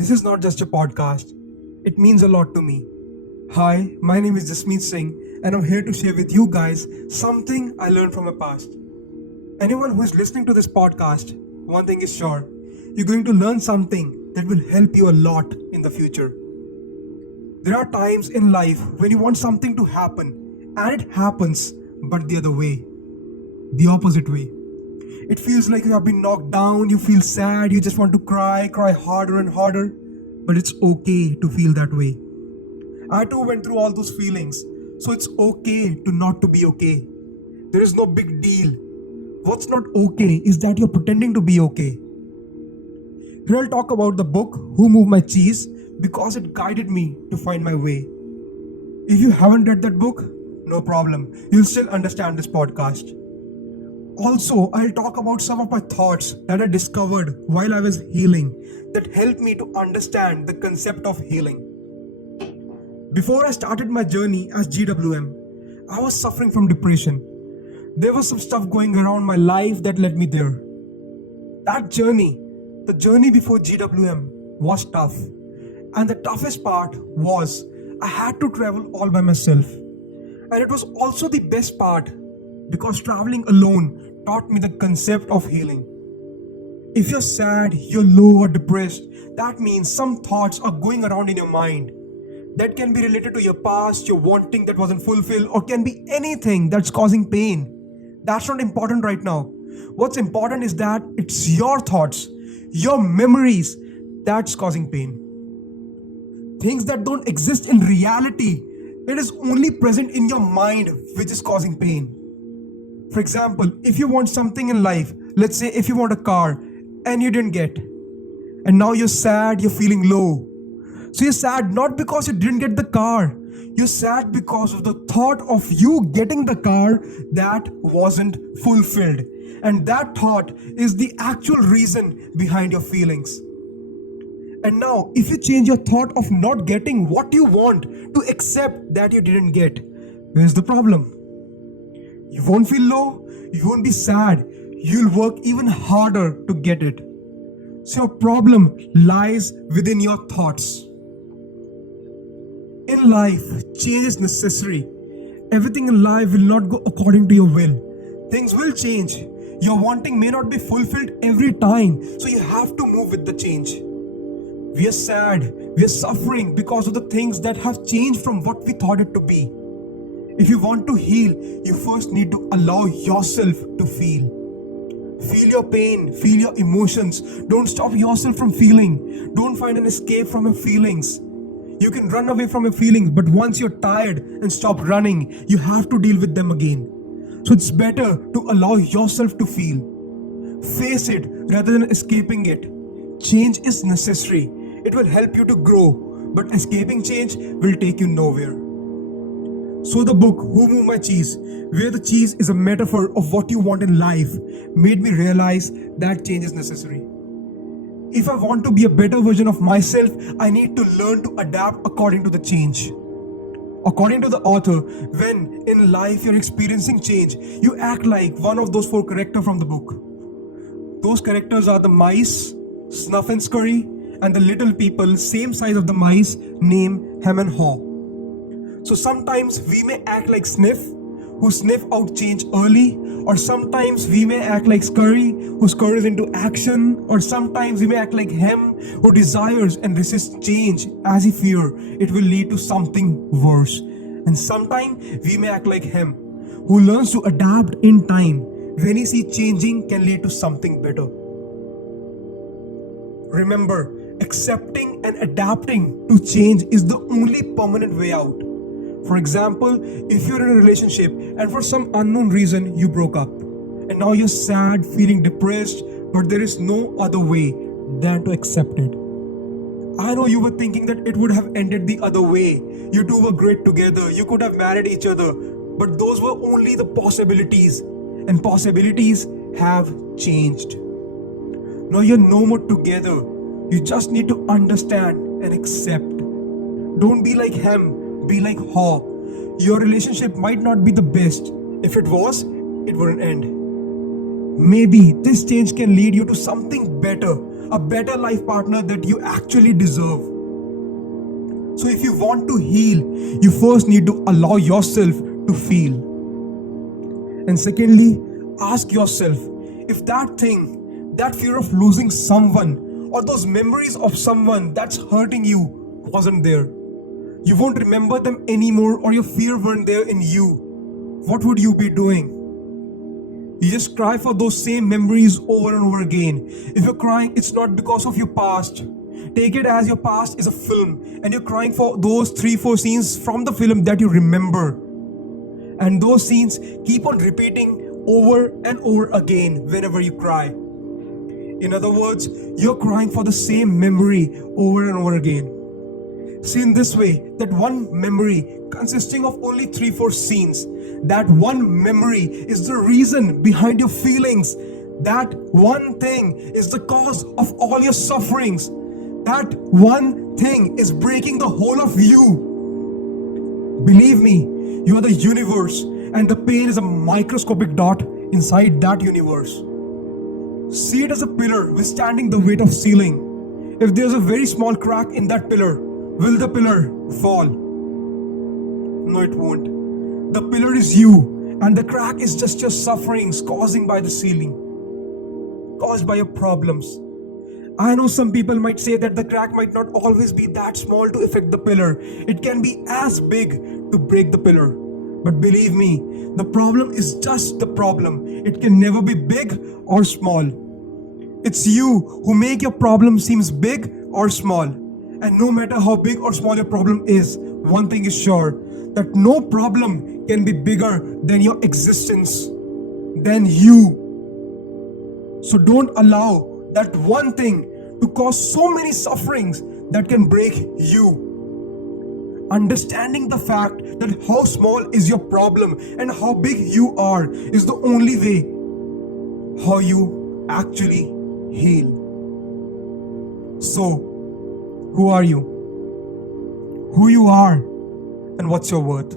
This is not just a podcast, it means a lot to me. Hi, my name is Jasmeet Singh, and I'm here to share with you guys something I learned from my past. Anyone who is listening to this podcast, one thing is sure, you're going to learn something that will help you a lot in the future. There are times in life when you want something to happen, and it happens, but the other way, the opposite way. It feels like you have been knocked down, you feel sad, you just want to cry harder and harder, but it's okay to feel that way. I too went through all those feelings, so it's okay to not to be okay. There is no big deal. What's not okay is that you're pretending to be okay. Here I'll talk about the book Who Moved My Cheese because it guided me to find my way. If you haven't read that book, no problem. You'll still understand this podcast. Also, I'll talk about some of my thoughts that I discovered while I was healing that helped me to understand the concept of healing. Before I started my journey as GWM, I was suffering from depression. There was some stuff going around my life that led me there. That journey, the journey before GWM, was tough. And the toughest part was I had to travel all by myself. And it was also the best part because traveling alone taught me the concept of healing. If you're sad, you're low or depressed, that means some thoughts are going around in your mind. That can be related to your past, your wanting that wasn't fulfilled, or can be anything that's causing pain. That's not important right now. What's important is that it's your thoughts, your memories that's causing pain. Things that don't exist in reality, it is only present in your mind which is causing pain. For example, if you want something in life, let's say if you want a car and you didn't get, and now you're sad, you're feeling low. So you're sad not because you didn't get the car, you're sad because of the thought of you getting the car that wasn't fulfilled. And that thought is the actual reason behind your feelings. And now, if you change your thought of not getting what you want to accept that you didn't get, where's the problem? You won't feel low, you won't be sad, you'll work even harder to get it. So your problem lies within your thoughts. In life, change is necessary. Everything in life will not go according to your will. Things will change. Your wanting may not be fulfilled every time, so you have to move with the change. We are sad, we are suffering because of the things that have changed from what we thought it to be. If you want to heal, you first need to allow yourself to feel. Feel your pain, feel your emotions. Don't stop yourself from feeling. Don't find an escape from your feelings. You can run away from your feelings, but once you're tired and stop running, you have to deal with them again. So it's better to allow yourself to feel. Face it rather than escaping it. Change is necessary. It will help you to grow, but escaping change will take you nowhere. So the book, Who Moved My Cheese, where the cheese is a metaphor of what you want in life, made me realize that change is necessary. If I want to be a better version of myself, I need to learn to adapt according to the change. According to the author, when in life you're experiencing change, you act like one of those 4 characters from the book. Those characters are the mice, Snuff and Scurry, and the little people, same size of the mice, named Hem and Haw. So sometimes we may act like Sniff, who sniff out change early, or sometimes we may act like Scurry, who scurries into action, or sometimes we may act like Hem, who desires and resists change as he fear it will lead to something worse. And sometimes we may act like Hem, who learns to adapt in time when he sees changing can lead to something better. Remember, accepting and adapting to change is the only permanent way out. For example, if you're in a relationship and for some unknown reason you broke up, and now you're sad, feeling depressed, but there is no other way than to accept it. I know you were thinking that it would have ended the other way. You two were great together, you could have married each other, but those were only the possibilities, and possibilities have changed. Now you're no more together. You just need to understand and accept. Don't be like Hem. Be like Haw. Your relationship might not be the best. If it was, it wouldn't end. Maybe this change can lead you to something better, a better life partner that you actually deserve. So if you want to heal, you first need to allow yourself to feel. And secondly, ask yourself if that thing, that fear of losing someone, or those memories of someone that's hurting you wasn't there. You won't remember them anymore, or your fear weren't there in you. What would you be doing? You just cry for those same memories over and over again. If you're crying, it's not because of your past. Take it as your past is a film and you're crying for those 3-4 scenes from the film that you remember. And those scenes keep on repeating over and over again whenever you cry. In other words, you're crying for the same memory over and over again. See, in this way, that one memory consisting of only 3-4 scenes, that one memory is the reason behind your feelings. That one thing is the cause of all your sufferings. That one thing is breaking the whole of you. Believe me, you are the universe, and the pain is a microscopic dot inside that universe. See it as a pillar withstanding the weight of ceiling. If there's a very small crack in that pillar, will the pillar fall? No, it won't. The pillar is you, and the crack is just your sufferings caused by the ceiling, caused by your problems. I know some people might say that the crack might not always be that small to affect the pillar. It can be as big to break the pillar. But believe me, the problem is just the problem. It can never be big or small. It's you who make your problem seems big or small. And no matter how big or small your problem is, one thing is sure, that no problem can be bigger than your existence, than you. So don't allow that one thing to cause so many sufferings that can break you. Understanding the fact that how small is your problem and how big you are is the only way how you actually heal. So, who are you? Who you are, and what's your worth?